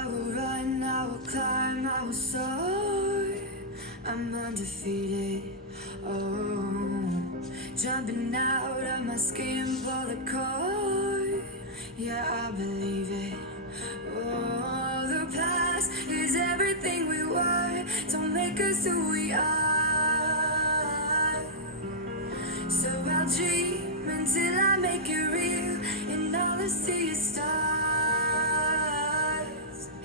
I will run, I will climb, I will soar. I'm undefeated. Oh, jumping out of my skin for the core. Yeah, I believe it. Oh, the past is everything we were. Don't make us who we are. So I'll dream until I make it real, and all I see is stars.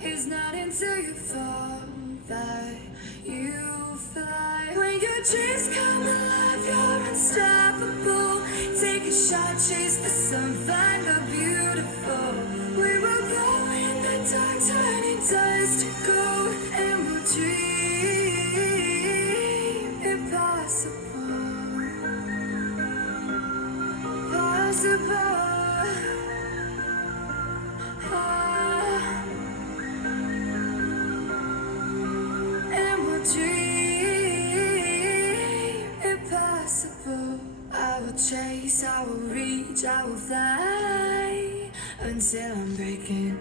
It's not until you fall that you fly. When your dreams come alive, you're unstoppable. Take a shot, chase the sun, find the beautiful. We will go in the dark, turning dust to gold, and we'll dream impossible. Possible. And we'll dream impossible. I will chase, I will reach, I will fly until I'm breaking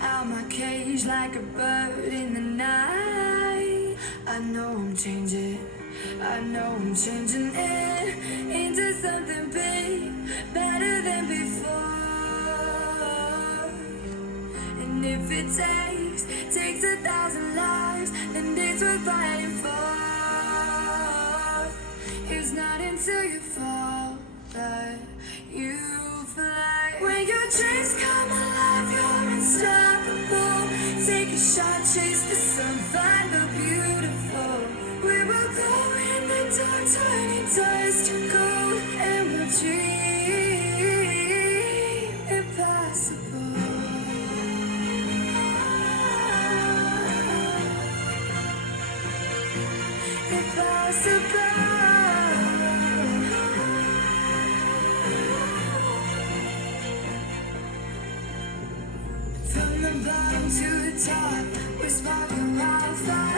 out my cage like a bird in the night. I know I'm changing it into something big, better than before. And if it takes 1,000 lives, then it's worth fighting for. It's not until you fall that you fly. When your dreams come alive, you're unstoppable. Take a shot, chase the sun, find the beautiful. We will go in the dark, turning dust to gold, and we'll dream impossible. Impossible. From the bottom to the top, we're sparking wildfires.